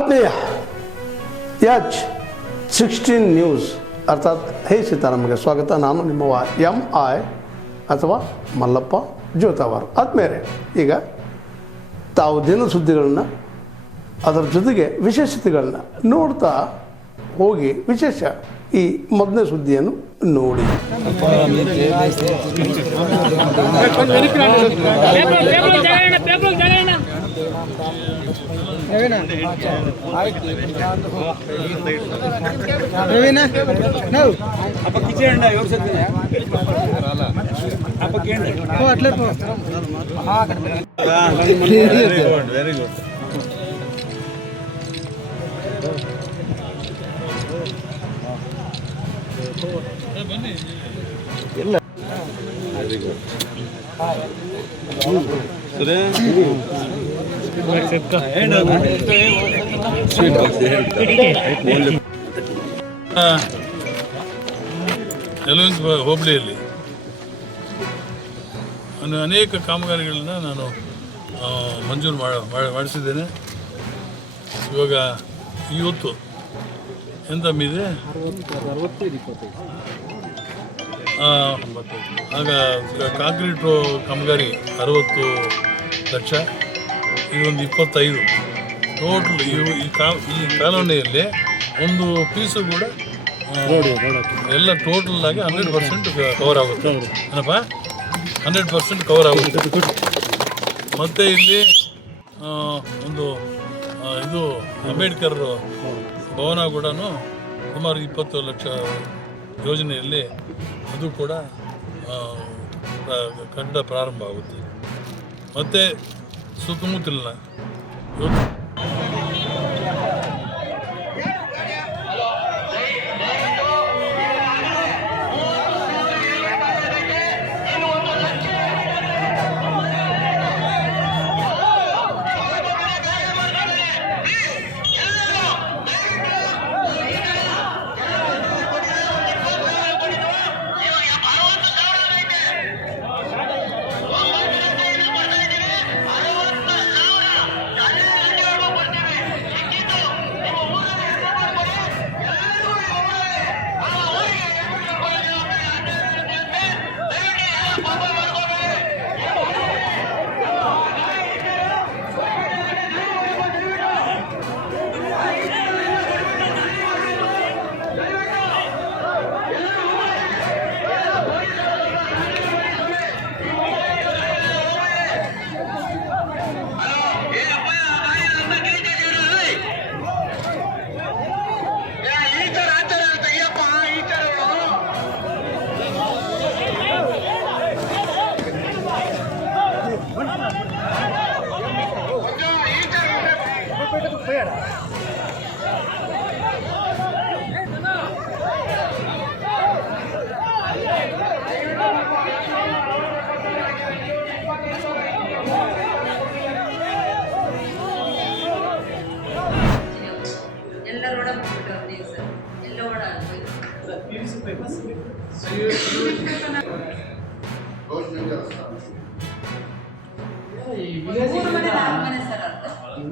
ಆತ್ಮೀಯ H16 news ಅರ್ಥಾತ್ ಹೇ ಸೀತಾರಾಮಗೆ ಸ್ವಾಗತ. ನಾನು ನಿಮ್ಮವ MI ಅಥವಾ ಮಲ್ಲಪ್ಪ ಜೋತಾವಾರ್. ಆದ್ಮೇಲೆ ಈಗ ತಾವು ದಿನ ಸುದ್ದಿಗಳನ್ನ ಅದರ ಜೊತೆಗೆ ವಿಶೇಷತೆಗಳನ್ನ ನೋಡ್ತಾ ಹೋಗಿ ವಿಶೇಷ ಈ ಮೊದಲನೇ ಸುದ್ದಿಯನ್ನು ನೋಡಿ. Very good. ಎಲ್ಲ ವೆರಿ ಗುಡ್. ಯಲಹಂಕ ಹೋಬಳಿಯಲ್ಲಿ ಅನೇಕ ಕಾಮಗಾರಿಗಳನ್ನ ನಾನು ಮಂಜೂರು ಮಾಡಿಸಿದ್ದೇನೆ. ಇವಾಗ ಇವತ್ತು ಎಂತ ಮೀದೆ ಆಗ ಕಾಂಕ್ರೀಟು ಕಾಮಗಾರಿ 60 ಲಕ್ಷ, ಇದೊಂದು 25 ಟೋಟಲ್. ಈ ಕಾಲೋನಿಯಲ್ಲಿ ಒಂದು ಪೀಸು ಕೂಡ ಎಲ್ಲ ಟೋಟಲ್ ಆಗಿ 100% ಕವರ್ ಆಗುತ್ತೆ. ಏನಪ್ಪ 100% ಕವರ್ ಆಗುತ್ತೆ. ಮತ್ತು ಇಲ್ಲಿ ಒಂದು ಇದು ಅಂಬೇಡ್ಕರ್ ಭವನ ಕೂಡ ಸುಮಾರು 20 ಲಕ್ಷ ಯೋಜನೆಯಲ್ಲಿ ಅದು ಕೂಡ ಕಟ್ಟಡ ಪ್ರಾರಂಭ ಆಗುತ್ತೆ. ಮತ್ತು ಸುತ್ತಮುತ್ತಲಿನ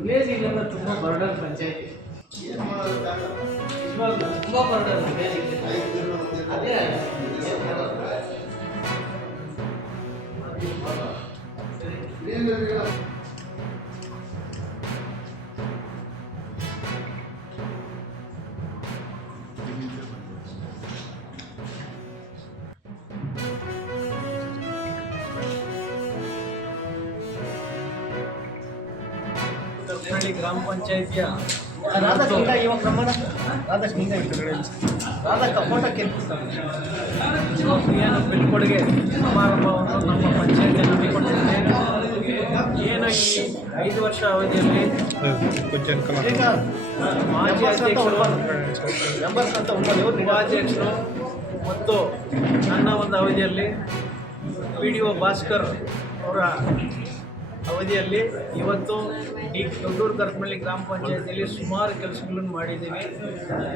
ವಿಲೇಜ್ ಇಲ್ಲ ತುಂಬ ಬರ್ಡನ್ ಪಂಚಾಯತಿ ತುಂಬ ಬರ್ಡನ್ ಅದೇ ಗ್ರಾಮ ಪಂಚಾಯತಿಯ ಬೀಳ್ಕೊಡುಗೆ ಸಮಾರಂಭವನ್ನು ನಮ್ಮ ಪಂಚಾಯತಿ ಹಮ್ಮಿಕೊಂಡಿದ್ದೇವೆ. ಏನು ಈ 5 ವರ್ಷ ಅವಧಿಯಲ್ಲಿ ಮಾಜಿ ಅಧ್ಯಕ್ಷರು, ಉಪಾಧ್ಯಕ್ಷರು ಮತ್ತು ನನ್ನ ಒಂದು ಅವಧಿಯಲ್ಲಿ PDO ಭಾಸ್ಕರ್ ಅವರ ಅವಧಿಯಲ್ಲಿ ಇವತ್ತು ಈ ದೊಡ್ಡೂರು ಕರಕಮಳ್ಳಿ ಗ್ರಾಮ ಪಂಚಾಯತಿಯಲ್ಲಿ ಸುಮಾರು ಕೆಲಸಗಳನ್ನು ಮಾಡಿದ್ದೀವಿ.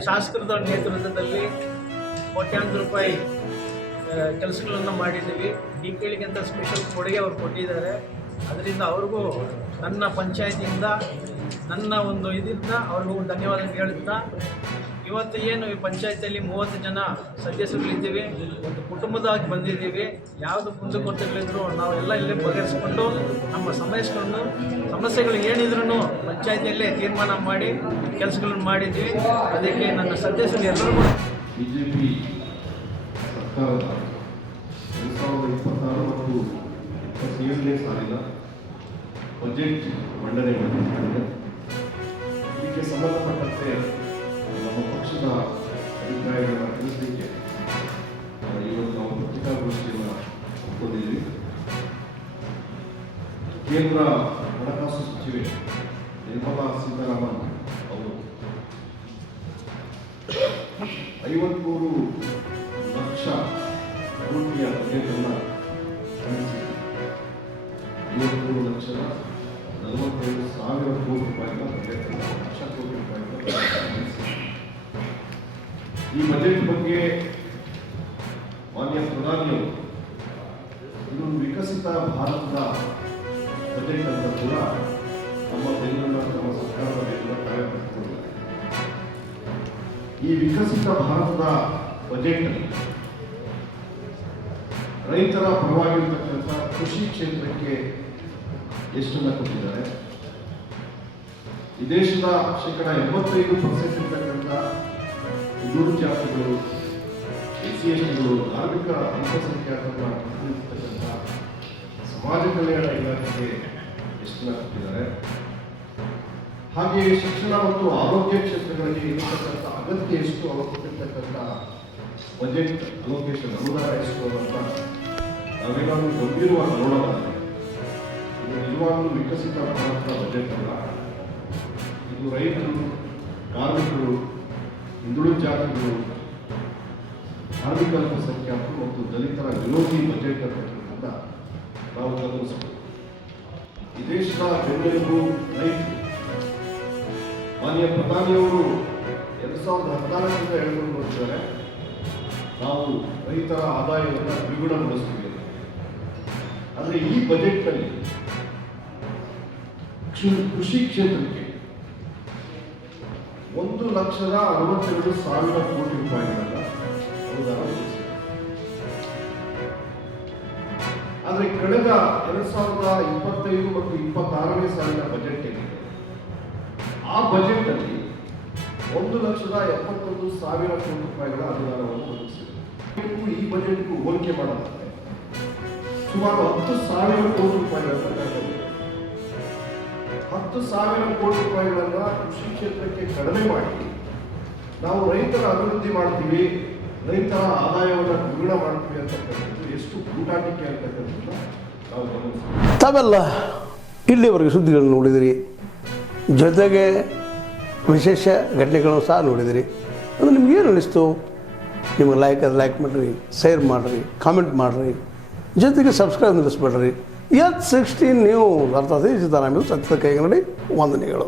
ಶಾಸಕರ ನೇತೃತ್ವದಲ್ಲಿ ಕೋಟ್ಯಾಂತರ ರೂಪಾಯಿ ಕೆಲಸಗಳನ್ನು ಮಾಡಿದ್ದೀವಿ. DPಳಿಗೆ ಅಂತ ಸ್ಪೆಷಲ್ ಕೊಡುಗೆ ಅವರು ಕೊಟ್ಟಿದ್ದಾರೆ. ಅದರಿಂದ ಅವ್ರಿಗೂ ನನ್ನ ಪಂಚಾಯತಿಯಿಂದ ನನ್ನ ಒಂದು ಇದರಿಂದ ಅವ್ರಿಗೂ ಧನ್ಯವಾದ ಹೇಳುತ್ತಾ, ಇವತ್ತು ಏನು ಈ ಪಂಚಾಯತಿಯಲ್ಲಿ 30 ಜನ ಸದಸ್ಯರುಗಳಿದ್ದೀವಿ, ಒಂದು ಕುಟುಂಬದಾಗಿ ಬಂದಿದ್ದೀವಿ. ಯಾವುದು ಕುಂದುಕೊರತೆಗಳಿದ್ರು ನಾವೆಲ್ಲ ಇಲ್ಲೇ ಬಗೆಹರಿಸ್ಕೊಂಡು ನಮ್ಮ ಸಮಸ್ಯೆಗಳು ಏನಿದ್ರು ಪಂಚಾಯತಿಯಲ್ಲೇ ತೀರ್ಮಾನ ಮಾಡಿ ಕೆಲಸಗಳನ್ನು ಮಾಡಿದ್ವಿ. ಅದಕ್ಕೆ ನನ್ನ ಸದಸ್ಯರು ಎಲ್ಲರಿಗೂ ಬಿಜೆಪಿ ಸರ್ಕಾರದ 2026 ಮತ್ತು 27ನೇ ಸಾಲಿನ ಬಜೆಟ್ ಮಂಡನೆ ಮಾಡಿದ್ದಾರೆ. ಇದಕ್ಕೆ ಸಂಬಂಧಪಟ್ಟಂತೆ ನಮ್ಮ ಪಕ್ಷದ ಅಭಿಪ್ರಾಯಗಳನ್ನು ತಿಳಿಸಲಿಕ್ಕೆ ಇವತ್ತು ನಾವು ಪತ್ರಿಕಾಗೋಷ್ಠಿಯನ್ನು ಹಮ್ಮಿಕೊಂಡಿದ್ದೀವಿ. ಕೇಂದ್ರ ಹಣಕಾಸು ಸಚಿವೆ ನಿರ್ಮಲಾ ಸೀತಾರಾಮನ್ ಅವರು 53 ಲಕ್ಷ ಕೋಟಿಯ ಬಜೆಟನ್ನು ಮಂಡಿಸಿದ್ದಾರೆ. 53 ಲಕ್ಷದ 45 ಸಾವಿರ ಕೋಟಿ ರೂಪಾಯಿಗಳ ಬಜೆಟ್, ಲಕ್ಷ ಕೋಟಿ ರೂಪಾಯಿಗಳ ಮಂಡಿಸಿದ್ದಾರೆ. ಈ ಬಜೆಟ್ ಬಗ್ಗೆ ಮಾನ್ಯ ಪ್ರಧಾನಿಯವರು ಇದೊಂದು ವಿಕಸಿತ ಭಾರತದ ಬಜೆಟ್ ಅಂತ ಕೂಡ ನಮ್ಮ ಬೆಂಗಳೂರಿನ ನಮ್ಮ ಸರ್ಕಾರದ ಬೆಂಗಳೂರು ಕಾರ್ಯಕರ್ತರು ಈ ವಿಕಸಿತ ಭಾರತದ ಬಜೆಟ್ ರೈತರ ಪರವಾಗಿರ್ತಕ್ಕಂಥ ಕೃಷಿ ಕ್ಷೇತ್ರಕ್ಕೆ ಎಷ್ಟನ್ನು ಕೊಟ್ಟಿದ್ದಾರೆ. ಈ ದೇಶದ 85% ಇರ್ತಕ್ಕಂಥ ಹಿಂದುಳಿದ ಜಾತಿಗಳು, SC STಗಳು, ಧಾರ್ಮಿಕ ಅಲ್ಪಸಂಖ್ಯಾತರನ್ನ ಪ್ರತಿನಿಧಿಸ್ತಕ್ಕಂಥ ಸಮಾಜ ಕಲ್ಯಾಣ ಇಲಾಖೆಗೆ ಎಷ್ಟನ್ನು ಕೊಟ್ಟಿದ್ದಾರೆ. ಹಾಗೆಯೇ ಶಿಕ್ಷಣ ಮತ್ತು ಆರೋಗ್ಯ ಕ್ಷೇತ್ರಗಳಿಗೆ ಇರತಕ್ಕಂಥ ಅಗತ್ಯ ಎಷ್ಟು ಅವರು ಕೊಟ್ಟಿರ್ತಕ್ಕಂಥ ಬಜೆಟ್ ಅಲೋಕೇಶನ್ ಅನುದಾನ ಎಷ್ಟು ಅಂತ ನಾವೇನಾದರೂ ಗಂಭೀರವಾಗಿ ನೋಡೋದಾದರೆ ಇದು ನಿಜವಾಗಲೂ ವಿಕಸಿತ ಭಾರತದ ಬಜೆಟ್ ಅಲ್ಲ. ಇದು ರೈತರು, ಕಾರ್ಮಿಕರು, ಹಿಂದುಳಿದ ಜಾತಿಗಳು, ಧಾರ್ಮಿಕ ಅಲ್ಪಸಂಖ್ಯಾತರು ಮತ್ತು ದಲಿತರ ವಿರೋಧಿ ಬಜೆಟ್ ಅಂತ ನಾವು ಗಮನಿಸಬೇಕು. ಈ ದೇಶದ ಬೆನ್ನೆಲುಬು ರೈತರು. ಮಾನ್ಯ ಪ್ರಧಾನಿಯವರು 2014ರಿಂದ ಹೇಳಿಕೊಂಡು ಬರ್ತಿದ್ದಾರೆ, ನಾವು ರೈತರ ಆದಾಯವನ್ನು ದ್ವಿಗುಣಗೊಳಿಸ್ತೀವಿ. ಆದರೆ ಈ ಬಜೆಟ್ನಲ್ಲಿ ಕೃಷಿ ಕ್ಷೇತ್ರಕ್ಕೆ 1,62,000 ಕೋಟಿ ರೂಪಾಯಿಗಳನ್ನ ಅನುದಾನ ಒದಗಿಸಿದೆ. ಆದರೆ ಕಳೆದ 2025 ಮತ್ತು 26ನೇ ಸಾಲಿನ ಬಜೆಟ್ ಏನಿದೆ ಆ ಬಜೆಟ್ ಅಲ್ಲಿ 1,71,000 ಕೋಟಿ ರೂಪಾಯಿಗಳ ಅನುದಾನವನ್ನು ಒದಗಿಸಿದೆ. ಈ ಬಜೆಟ್ಗೂ ಹೋಲಿಕೆ ಮಾಡೋದಾದ್ರೆ ಸುಮಾರು 10,000 ಕೋಟಿ ರೂಪಾಯಿಗಳನ್ನ 10,000 ಕೋಟಿ ರೂಪಾಯಿಗಳನ್ನ ಕೃಷಿ ಕ್ಷೇತ್ರಕ್ಕೆ ಕಡಿಮೆ ಮಾಡಿ ನಾವು ರೈತರ ಅಭಿವೃದ್ಧಿ ಮಾಡ್ತೀವಿ, ರೈತರ ಆದಾಯವನ್ನು ದ್ವಿಗುಣ ಮಾಡ್ತೀವಿ ಅಂತಕ್ಕಂಥದ್ದು ಎಷ್ಟು ಗೂಟಾಟಿಕೆ ಅಂತಕ್ಕಂಥದ್ದನ್ನ ನಾವು ಗಮನಿಸ್ತೀವಿ. ತಾವೆಲ್ಲ ಇಲ್ಲಿವರೆಗೆ ಸುದ್ದಿಗಳನ್ನು ನೋಡಿದಿರಿ, ಜೊತೆಗೆ ವಿಶೇಷ ಘಟನೆಗಳನ್ನು ಸಹ ನೋಡಿದಿರಿ. ಅದು ನಿಮ್ಗೇನು ಅನ್ನಿಸ್ತು? ನಿಮಗೆ ಲೈಕ್ ಮಾಡಿರಿ, ಶೇರ್ ಮಾಡಿರಿ, ಕಾಮೆಂಟ್ ಮಾಡಿರಿ, ಜೊತೆಗೆ ಸಬ್ಸ್ಕ್ರೈಬ್ ನಿಲ್ಲಿಸ್ಬೇಡ್ರಿ. H16 ನ್ಯೂಸ್ ಅರ್ಥಾತ್ ಸಿದ್ದರಾಮಯ್ಯ ಸತ್ಯದ ಕೈಗನ್ನಡಿ ವಂದನೆಗಳು.